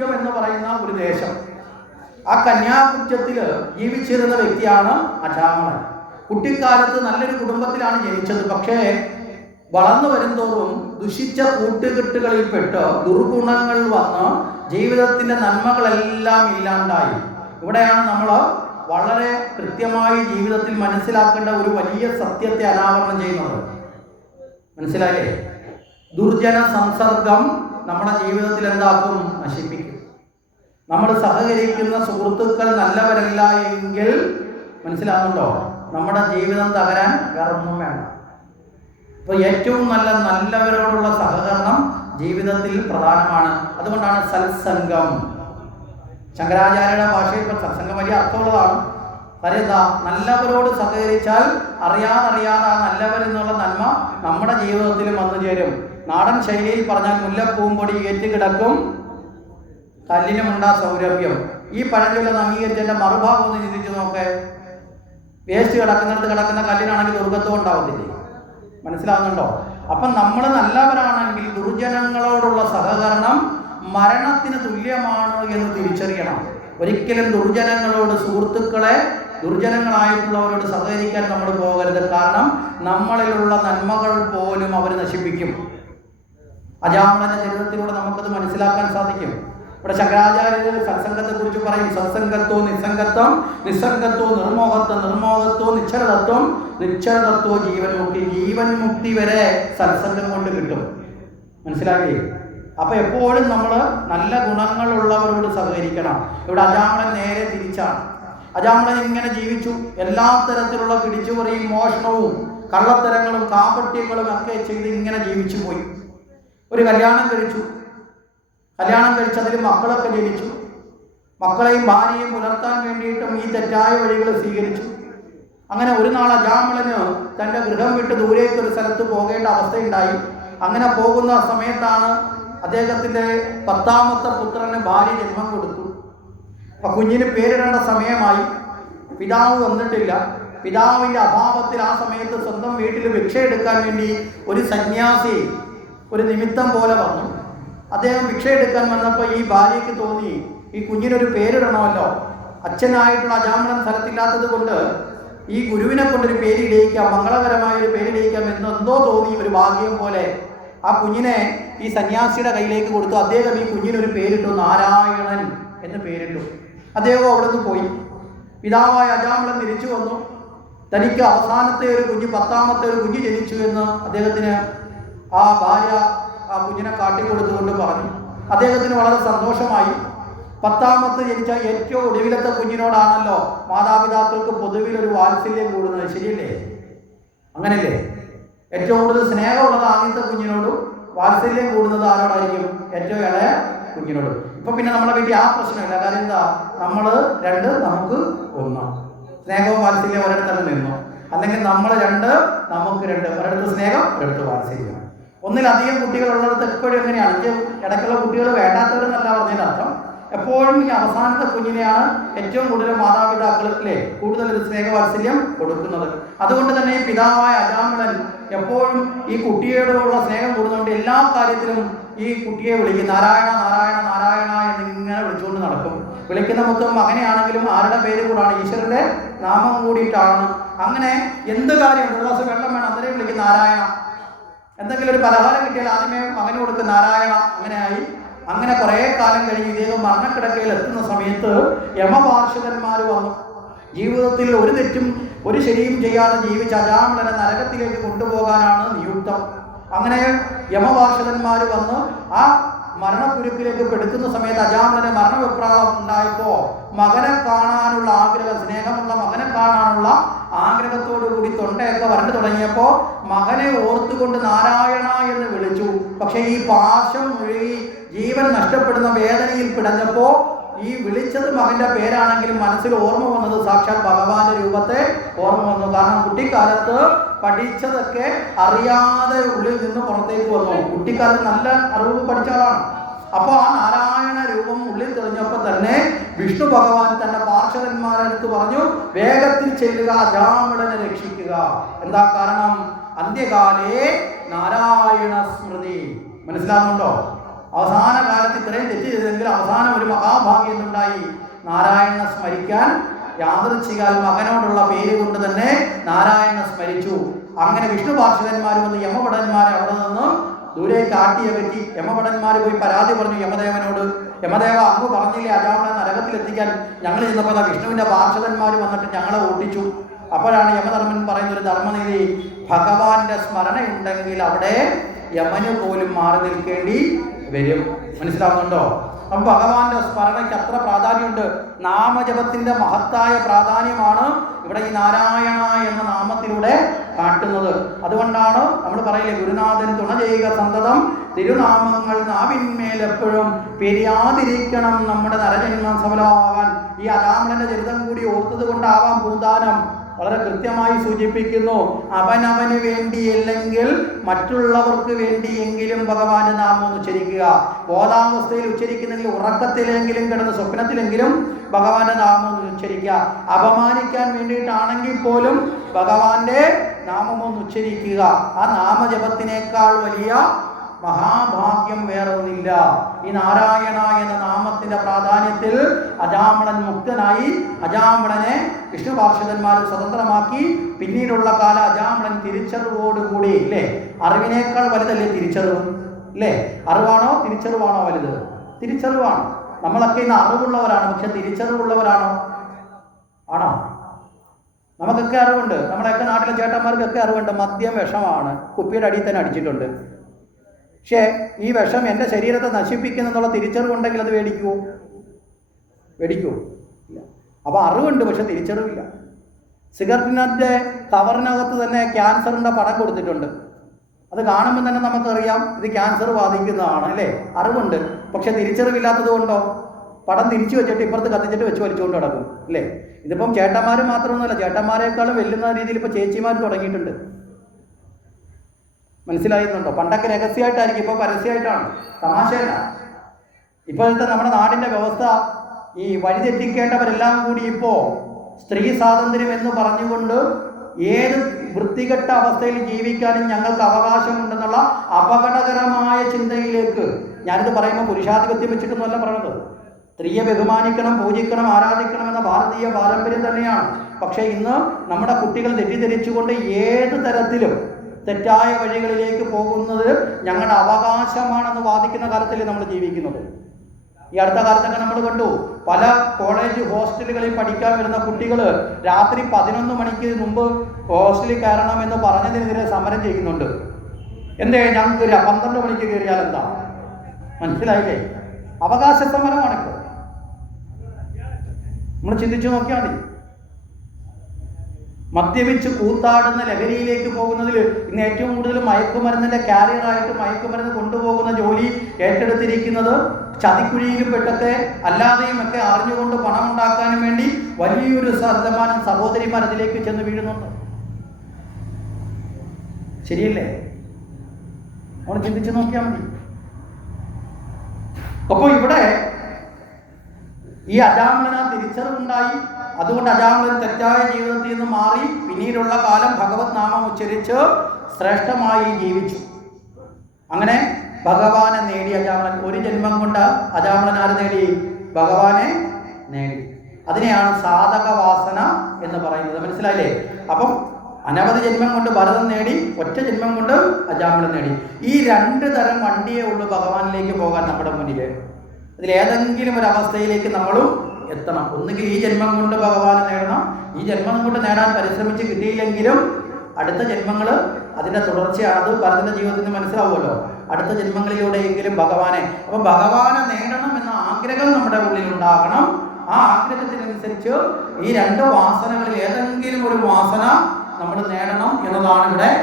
കന്യാകുബ്ജം എന്ന് പറയുന്ന ഒരു ദേശം. ആ കന്യാകുറ്റത്തിൽ ജീവിച്ചിരുന്ന വ്യക്തിയാണ് അജാമളൻ. കുട്ടിക്കാലത്ത് നല്ലൊരു കുടുംബത്തിലാണ് ജനിച്ചത്. പക്ഷേ വളർന്നു വരുന്തോറും ദുഷിച്ച കൂട്ടുകെട്ടുകളിൽപ്പെട്ട് ദുർഗുണങ്ങൾ വന്ന് ജീവിതത്തിന്റെ നന്മകളെല്ലാം ഇല്ലാണ്ടായി. ഇവിടെയാണ് നമ്മൾ വളരെ കൃത്യമായി ജീവിതത്തിൽ മനസ്സിലാക്കേണ്ട ഒരു വലിയ സത്യത്തെ അനാവരണം ചെയ്യുന്നത്. മനസ്സിലായില്ലേ? ദുർജന സംസർഗം നമ്മുടെ ജീവിതത്തിൽ എന്താക്കും? നശിപ്പിക്കും. നമ്മൾ സഹകരിക്കുന്ന സുഹൃത്തുക്കൾ നല്ലവരല്ല എങ്കിൽ മനസ്സിലാകുന്നുണ്ടോ നമ്മുടെ ജീവിതം തകരാൻ വേറെ ഒന്നും വേണം അപ്പോൾ ഏറ്റവും നല്ല നല്ലവരോടുള്ള സഹകരണം ജീവിതത്തിൽ പ്രധാനമാണ്. അതുകൊണ്ടാണ് സത്സംഗം. ശങ്കരാചാര്യയുടെ ഭാഷയിൽ ഇപ്പം സത്സംഗം വലിയ അർത്ഥമുള്ളതാണ്. കാര്യം നല്ലവരോട് സഹകരിച്ചാൽ അറിയാതറിയാതെ ആ നല്ലവരെന്നുള്ള നന്മ നമ്മുടെ ജീവിതത്തിലും വന്നു ചേരും. നാടൻ ശൈലിയിൽ പറഞ്ഞാൽ മുല്ലപ്പൂമ്പൊടി ഏറ്റുകിടക്കും കല്ലിനുമുണ്ടാ സൗരഭ്യം. ഈ പഴഞ്ചൊല്ലം അംഗീകരിച്ചതിന്റെ മറുഭാഗം ഒന്ന് ചിന്തിച്ചു നോക്കേ. വേസ്റ്റ് കിടക്കുന്നിടത്ത് കിടക്കുന്ന കല്ലിനാണെങ്കിൽ ദുർഗത്വം ഉണ്ടാവത്തില്ലേ? മനസ്സിലാവുന്നുണ്ടോ? അപ്പം നമ്മൾ നല്ലവരാണെങ്കിൽ ദുർജനങ്ങളോടുള്ള സഹകരണം മരണത്തിന് തുല്യമാണ് എന്ന് തിരിച്ചറിയണം. ഒരിക്കലും ദുർജനങ്ങളോട് സുഹൃത്തുക്കളെ ദുർജനങ്ങളായിട്ടുള്ളവരോട് സഹകരിക്കാൻ നമ്മൾ പോകരുത്. കാരണം നമ്മളിലുള്ള നന്മകൾ പോലും അവർ നശിപ്പിക്കും. അജാമളന്റെ ചരിത്രത്തിലൂടെ നമുക്കത് മനസ്സിലാക്കാൻ സാധിക്കും. ഇവിടെ ശങ്കരാചാര്യർ സത്സംഗത്തെ കുറിച്ച് പറയും. സത്സംഗത്വം നിസ്സംഗത്വം നിസ്സംഗത്വം നിർമോഹത്വം നിർമോഹത്വോ നിശ്ചലതത്വം നിശ്ചലതത്വോ ജീവൻ മുക്തി ജീവൻ മുക്തി വരെ സത്സംഗം കൊണ്ട് കിട്ടും. മനസ്സിലാക്കി അപ്പൊ എപ്പോഴും നമ്മൾ നല്ല ഗുണങ്ങളുള്ളവരോട് സഹകരിക്കണം. ഇവിടെ അജാമളൻ നേരെ തിരിച്ചാണ്. അജാമളൻ ഇങ്ങനെ ജീവിച്ചു. എല്ലാ തരത്തിലുള്ള പിടിച്ചുപറിയും മോഷണവും കള്ളത്തരങ്ങളും കാപട്യങ്ങളും ഒക്കെ ചെയ്ത് ഇങ്ങനെ ജീവിച്ചു പോയി. ഒരു കല്യാണം കഴിച്ചു. കല്യാണം കഴിച്ചതിൽ മക്കളൊക്കെ ജനിച്ചു. മക്കളെയും ഭാര്യയും പുലർത്താൻ വേണ്ടിയിട്ടും ഈ തെറ്റായ വഴികൾ സ്വീകരിച്ചു. അങ്ങനെ ഒരു നാൾ അജാമളന് തന്റെ ഗൃഹം വിട്ട് ദൂരേക്ക് ഒരു സ്ഥലത്ത് പോകേണ്ട അവസ്ഥയുണ്ടായി. അങ്ങനെ പോകുന്ന സമയത്താണ് അദ്ദേഹത്തിന്റെ പത്താമത്തെ പുത്രന് ഭാര്യ ജന്മം കൊടുത്തു. അപ്പൊ കുഞ്ഞിന് പേരിടേണ്ട സമയമായി. പിതാവ് വന്നിട്ടില്ല. പിതാവിന്റെ അഭാവത്തിൽ ആ സമയത്ത് സ്വന്തം വീട്ടിൽ ഭിക്ഷ എടുക്കാൻ വേണ്ടി ഒരു സന്യാസി ഒരു നിമിത്തം പോലെ വന്നു. അദ്ദേഹം ഭിക്ഷ എടുക്കാൻ വന്നപ്പോൾ ഈ ഭാര്യയ്ക്ക് തോന്നി ഈ കുഞ്ഞിനൊരു പേരിടണമല്ലോ. അച്ഛനായിട്ടുള്ള അജാമണൻ സ്ഥലത്തില്ലാത്തത് കൊണ്ട് ഈ ഗുരുവിനെ കൊണ്ടൊരു പേര് ഇടയിക്കാം മംഗളകരമായ ഒരു പേര് ഇടയിക്കാം എന്ന് തോന്നി ഒരു ഭാഗ്യം പോലെ. ആ കുഞ്ഞിനെ ഈ സന്യാസിയുടെ കയ്യിലേക്ക് കൊടുത്തു. അദ്ദേഹം ഈ കുഞ്ഞിനൊരു പേരിട്ടു നാരായണൻ എന്ന് പേരിട്ടു. അദ്ദേഹം അവിടുന്ന് പോയി. പിതാവായ അജാമളൻ തിരിച്ചു വന്നു. തനിക്ക് അവസാനത്തെ ഒരു കുഞ്ഞ് പത്താമത്തെ ഒരു കുഞ്ഞ് ജനിച്ചു എന്ന് അദ്ദേഹത്തിന് ആ ഭാര്യ ആ കുഞ്ഞിനെ കാട്ടിക്കൊടുത്തുകൊണ്ട് പറഞ്ഞു. അദ്ദേഹത്തിന് വളരെ സന്തോഷമായി. പത്താമത്തെ ജനിച്ച ഏറ്റവും ഒടുവിലത്തെ കുഞ്ഞിനോടാണല്ലോ മാതാപിതാക്കൾക്ക് പൊതുവിൽ ഒരു വാത്സല്യം കൂടുന്നത്. ശരിയല്ലേ? അങ്ങനല്ലേ? ഏറ്റവും കൂടുതൽ സ്നേഹമുള്ളത് ആദ്യത്തെ കുഞ്ഞിനോടും വാത്സല്യം കൂടുന്നത് ആരോടായിരിക്കും? ഏറ്റവും ഇളയ കുഞ്ഞിനോടും. ഇപ്പൊ പിന്നെ നമ്മളെ വീട്ടിൽ ആ പ്രശ്നമില്ല. കാര്യം എന്താ? നമ്മൾ രണ്ട് നമുക്ക് ഒന്ന്. സ്നേഹവും വാത്സല്യം ഒരിടത്ത് തന്നെ നിന്നു. അല്ലെങ്കിൽ നമ്മൾ രണ്ട് നമുക്ക് രണ്ട്. ഒരിടത്ത് സ്നേഹം ഒരിടത്ത് വാത്സല്യം. ഒന്നിലധികം കുട്ടികൾ ഉള്ളിടത്ത് എപ്പോഴും എങ്ങനെയാണ്? എനിക്ക് ഇടയ്ക്കുള്ള കുട്ടികൾ വേണ്ടാത്തവരെന്നല്ല പറഞ്ഞതിന് അർത്ഥം. എപ്പോഴും ഈ അവസാനത്തെ കുഞ്ഞിനെയാണ് ഏറ്റവും കൂടുതൽ മാതാപിതാക്കളിലെ കൂടുതൽ ഒരു സ്നേഹവാത്സല്യം കൊടുക്കുന്നത്. അതുകൊണ്ട് തന്നെ ഈ പിതാവായ അജാമിളൻ എപ്പോഴും ഈ കുട്ടിയോടുള്ള സ്നേഹം കൂടുന്നതുകൊണ്ട് എല്ലാ കാര്യത്തിലും ഈ കുട്ടിയെ വിളിക്കും. നാരായണ നാരായണ നാരായണ എന്നിങ്ങനെ വിളിച്ചുകൊണ്ട് നടക്കും. വിളിക്കുന്ന മൊത്തം മകനെയാണെങ്കിലും ആരുടെ പേര് കൂടാണ്? ഈശ്വരന്റെ നാമം കൂടിയിട്ടാണ്. അങ്ങനെ എന്ത് കാര്യം ഒരു വെള്ളം വേണം. അന്നേരം വിളിക്കും നാരായണ. എന്തെങ്കിലും ഒരു പലഹാരം കിട്ടിയാൽ ആദ്യമേ മകന് കൊടുത്ത് നാരായണ അങ്ങനെയായി അങ്ങനെ കുറേ കാലം കഴിഞ്ഞ് ഇദ്ദേഹം മരണക്കിടക്കയിൽ എത്തുന്ന സമയത്ത് യമപാർശ്വതന്മാർ വന്നു. ജീവിതത്തിൽ ഒരു തെറ്റും ഒരു ശരിയും ചെയ്യാതെ ജീവിച്ച അജാമളനെ നരകത്തിലേക്ക് കൊണ്ടുപോകാനാണ് നിയുക്തം. അങ്ങനെ യമപാർശ്വതന്മാർ വന്ന് ആ മരണക്കുരുക്കിലേക്ക് പെടുത്തുന്ന സമയത്ത് അജാമിളന് മരണവിപ്രാളം ഉണ്ടായപ്പോ മകനെ കാണാനുള്ള ആഗ്രഹം സ്നേഹമുള്ള മകനെ കാണാനുള്ള ആഗ്രഹത്തോടു കൂടി തൊണ്ടയൊക്കെ വരണ്ടു തുടങ്ങിയപ്പോ മകനെ ഓർത്തുകൊണ്ട് നാരായണ എന്ന് വിളിച്ചു. പക്ഷെ ഈ പാശം മുഴുകി ജീവൻ നഷ്ടപ്പെടുന്ന വേദനയിൽ പിടഞ്ഞപ്പോ ഈ വിളിച്ചത് മകന്റെ പേരാണെങ്കിലും മനസ്സിൽ ഓർമ്മ വന്നത് സാക്ഷാൽ ഭഗവാന്റെ രൂപത്തെ ഓർമ്മ വന്നു. കാരണം കുട്ടിക്കാലത്ത് പഠിച്ചതൊക്കെ അറിയാതെ ഉള്ളിൽ നിന്ന് പുറത്തേക്ക് വന്നു. കുട്ടിക്കാലത്ത് നല്ല അറിവ് പഠിച്ച ആളാണ്. അപ്പോൾ ആ നാരായണ രൂപം ഉള്ളിൽ തെളിഞ്ഞപ്പോൾ തന്നെ വിഷ്ണു ഭഗവാൻ തന്റെ പാർശ്വന്മാരെടുത്ത് പറഞ്ഞു വേഗത്തിൽ ചെല്ലുക അജാമിളനെ രക്ഷിക്കുക. എന്താ കാരണം? അന്ത്യകാലേ നാരായണ സ്മൃതി. മനസ്സിലാകുന്നുണ്ടോ അവസാന കാലത്ത് ഇത്രയും തെറ്റ് ചെയ്തെങ്കിൽ അവസാനം ഒരു മഹാഭാഗ്യം ഉണ്ടായി നാരായണ സ്മരിക്കാൻ യാദൃച്ഛികാൽ മകനോടുള്ള പേര് കൊണ്ട് തന്നെ നാരായണ സ്മരിച്ചു. അങ്ങനെ വിഷ്ണു പാർഷദന്മാർ വന്ന് അവിടെ നിന്ന് ദൂരേക്ക് ആട്ടിയകറ്റി യമഭടന്മാർ പോയി പരാതി പറഞ്ഞു യമദേവനോട്. യമദേവ അങ്ങ് പറഞ്ഞില്ലേ അജാമനെ നരകത്തിലെത്തിക്കാൻ ഞങ്ങൾ ചെന്നപ്പോൾ ദാ വിഷ്ണുവിന്റെ പാർഷദന്മാർ വന്നിട്ട് ഞങ്ങളെ ഓട്ടിച്ചു. അപ്പോഴാണ് യമധർമ്മൻ പറയുന്ന ഒരു ധർമ്മനീതി ഭഗവാന്റെ സ്മരണ ഉണ്ടെങ്കിൽ അവിടെ യമന് പോലും മാറി നിൽക്കേണ്ടി വരും. മനസ്സിലാവുന്നുണ്ടോ? അപ്പം ഭഗവാന്റെ സ്മരണയ്ക്ക് അത്ര പ്രാധാന്യമുണ്ട്. നാമജപത്തിന്റെ മഹത്തായ പ്രാധാന്യമാണ് ഇവിടെ ഈ നാരായണ എന്ന നാമത്തിലൂടെ കാട്ടുന്നത്. അതുകൊണ്ടാണ് നമ്മൾ പറയില്ലേ ഗുരുനാഥൻ തുണ ചെയ്യുക സന്തതം തിരുനാമങ്ങൾ നാവിന്മേൽ എപ്പോഴും പെരിയാതിരിക്കണം നമ്മുടെ നരജന്മം സഫലമാകാൻ ഈ അരാമണന്റെ ചരിതം കൂടി ഓർത്തത് കൊണ്ടാവാം ഭൂതാനം വളരെ കൃത്യമായി സൂചിപ്പിക്കുന്നു അവനവന് വേണ്ടിയില്ലെങ്കിൽ മറ്റുള്ളവർക്ക് വേണ്ടിയെങ്കിലും ഭഗവാന്റെ നാമം ഉച്ചരിക്കുക. ബോധാവസ്ഥയിൽ ഉച്ചരിക്കുന്നെങ്കിൽ ഉറക്കത്തിലെങ്കിലും കിടന്ന് സ്വപ്നത്തിലെങ്കിലും ഭഗവാന്റെ നാമം ഉച്ചരിക്കുക. അപമാനിക്കാൻ വേണ്ടിയിട്ടാണെങ്കിൽ പോലും ഭഗവാന്റെ നാമം ഒന്ന് ഉച്ചരിക്കുക. ആ നാമജപത്തിനേക്കാൾ വലിയ മഹാഭാഗ്യം വേറൊന്നില്ല ഈ നാരായണ എന്ന നാമത്തിന്റെ പ്രാധാന്യത്തിൽ അജാമണൻ മുക്തനായി അജാമണനെ വിഷ്ണു പാർഷദന്മാർ സ്വതന്ത്രമാക്കി പിന്നീടുള്ള കാല അജാമണൻ തിരിച്ചറിവോടുകൂടി ഇല്ലേ? അറിവിനേക്കാൾ വലുതല്ലേ തിരിച്ചറിവ്? ഇല്ലേ? അറിവാണോ തിരിച്ചറിവാണോ വലുത്? തിരിച്ചറിവാണ്. നമ്മളൊക്കെ ഇന്ന് അറിവുള്ളവരാണ് പക്ഷെ തിരിച്ചറിവുള്ളവരാണോ? ആണോ? നമുക്കൊക്കെ അറിവുണ്ട്. നമ്മുടെയൊക്കെ നാട്ടിലെ ചേട്ടന്മാർക്കൊക്കെ അറിവുണ്ട്. മദ്യം വിഷമാണ്. കുപ്പിയുടെ അടിയിൽ തന്നെ അടിച്ചിട്ടുണ്ട്. പക്ഷേ ഈ വിഷം എന്റെ ശരീരത്തെ നശിപ്പിക്കുന്നു നശിപ്പിക്കുന്നെന്നുള്ള തിരിച്ചറിവുണ്ടെങ്കിൽ അത് മേടിക്കുമോ മേടിക്കുമോ ഇല്ല. അപ്പോൾ അറിവുണ്ട് പക്ഷെ തിരിച്ചറിവില്ല. സിഗരറ്റിനകത്തെ കവറിനകത്ത് തന്നെ ക്യാൻസറിന്റെ പടം കൊടുത്തിട്ടുണ്ട്. അത് കാണുമ്പോൾ തന്നെ നമുക്കറിയാം ഇത് ക്യാൻസർ ബാധിക്കുന്നതാണ് അല്ലേ? അറിവുണ്ട്. പക്ഷെ തിരിച്ചറിവില്ലാത്തത് കൊണ്ടോ? പടം തിരിച്ചു വെച്ചിട്ട് ഇപ്പുറത്ത് കത്തിച്ചിട്ട് വെച്ച് വലിച്ചുകൊണ്ട് നടക്കും അല്ലേ? ഇതിപ്പം ചേട്ടന്മാർ മാത്രമൊന്നുമല്ല ചേട്ടന്മാരെക്കാളും വെല്ലുന്ന രീതിയിൽ ഇപ്പോൾ ചേച്ചിമാർ തുടങ്ങിയിട്ടുണ്ട്. മനസ്സിലായിരുന്നുണ്ടോ പണ്ടൊക്കെ രഹസ്യമായിട്ടായിരിക്കും ഇപ്പോൾ പരസ്യമായിട്ടാണ് തമാശയല്ല. ഇപ്പോഴത്തെ നമ്മുടെ നാടിന്റെ വ്യവസ്ഥ ഈ വഴിതെറ്റിക്കേണ്ടവരെല്ലാം കൂടി ഇപ്പോൾ സ്ത്രീ സ്വാതന്ത്ര്യം എന്ന് പറഞ്ഞുകൊണ്ട് ഏത് വൃത്തികെട്ട അവസ്ഥയിൽ ജീവിക്കാനും ഞങ്ങൾക്ക് അവകാശമുണ്ടെന്നുള്ള അപകടകരമായ ചിന്തയിലേക്ക് ഞാനിത് പറയുമ്പോൾ പുരുഷാധിപത്യം വെച്ചിട്ടൊന്നുമല്ല പറയണത്. സ്ത്രീയെ ബഹുമാനിക്കണം പൂജിക്കണം ആരാധിക്കണം എന്ന ഭാരതീയ പാരമ്പര്യം തന്നെയാണ്. പക്ഷേ ഇന്ന് നമ്മുടെ കുട്ടികൾ തെറ്റിദ്ധരിച്ചുകൊണ്ട് ഏത് തരത്തിലും തെറ്റായ വഴികളിലേക്ക് പോകുന്നത് ഞങ്ങളുടെ അവകാശമാണെന്ന് വാദിക്കുന്ന കാലത്തല്ലേ നമ്മൾ ജീവിക്കുന്നത്. ഈ അടുത്ത കാലത്തൊക്കെ നമ്മൾ കണ്ടു പല കോളേജ് ഹോസ്റ്റലുകളിൽ പഠിക്കാൻ വരുന്ന കുട്ടികൾ രാത്രി പതിനൊന്ന് മണിക്ക് മുമ്പ് ഹോസ്റ്റലിൽ കയറണം എന്ന് പറഞ്ഞതിനെതിരെ സമരം ചെയ്യുന്നുണ്ട്. എന്തേ ഞങ്ങൾക്ക് പന്ത്രണ്ട് മണിക്ക് കയറിയാൽ എന്താ? മനസ്സിലായില്ലേ? അവകാശ സമരമാണിപ്പോൾ നമ്മൾ ചിന്തിച്ചു നോക്കിയാൽ മതി. മദ്യപിച്ച് കൂത്താടുന്ന ലഹരിയിലേക്ക് പോകുന്നതിൽ ഇന്ന് ഏറ്റവും കൂടുതൽ മയക്കുമരുന്നിന്റെ കാരിയറായിട്ട് മയക്കുമരുന്ന് കൊണ്ടുപോകുന്ന ജോലി ഏറ്റെടുത്തിരിക്കുന്നത് ചതിക്കുഴിയിലും പെട്ടൊക്കെ അല്ലാതെയും ഒക്കെ അറിഞ്ഞുകൊണ്ട് പണം ഉണ്ടാക്കാനും വേണ്ടി വലിയൊരു ശതമാനം സഹോദരിമാർ അതിലേക്ക് ചെന്ന് വീഴുന്നുണ്ട്. ശരിയല്ലേ? നമ്മൾ ചിന്തിച്ചു നോക്കിയാൽ മതി. അപ്പോൾ ഇവിടെ ഈ അജാമളന തിരിച്ചറിവുണ്ടായി. അതുകൊണ്ട് അജാമളൻ തെറ്റായ ജീവിതത്തിൽ നിന്ന് മാറി പിന്നീടുള്ള കാലം ഭഗവത് നാമം ഉച്ചരിച്ച് ശ്രേഷ്ഠമായി ജീവിച്ചു. അങ്ങനെ ഭഗവാനെ നേടി അജാമളൻ ഒരു ജന്മം കൊണ്ട് അജാമളൻ ആര് നേടി? ഭഗവാനെ നേടി. അതിനെയാണ് സാധകവാസന എന്ന് പറയുന്നത്. മനസ്സിലായില്ലേ? അപ്പം അനവധി ജന്മം കൊണ്ട് ഭരതം നേടി ഒറ്റ ജന്മം കൊണ്ട് അജാമളൻ നേടി. ഈ രണ്ട് തരം വണ്ടിയേ ഉള്ളൂ ഭഗവാനിലേക്ക് പോകാൻ നമ്മുടെ മുന്നിൽ ഇതിലേതെങ്കിലും ഒരു അവസ്ഥയിലേക്ക് നമ്മളും എത്തണം. ഒന്നുകിൽ ഈ ജന്മം കൊണ്ട് ഭഗവാനെ നേടണം. ഈ ജന്മം കൊണ്ട് നേടാൻ പരിശ്രമിച്ച് കിട്ടിയില്ലെങ്കിലും അടുത്ത ജന്മങ്ങൾ അതിന്റെ തുടർച്ചയാണ്. അത് ഭരതന്റെ ജീവിതത്തിൽ നിന്ന് മനസ്സിലാവുമല്ലോ. അടുത്ത ജന്മങ്ങളിലൂടെയെങ്കിലും ഭഗവാനെ. അപ്പം ഭഗവാനെ നേടണം എന്ന ആഗ്രഹം നമ്മുടെ ഉള്ളിൽ ഉണ്ടാകണം ആ ആഗ്രഹത്തിനനുസരിച്ച് ഈ രണ്ട് വാസനകളിൽ ഏതെങ്കിലും ഒരു വാസന നമ്മൾ നേടണം എന്നതാണ് ഇവിടെ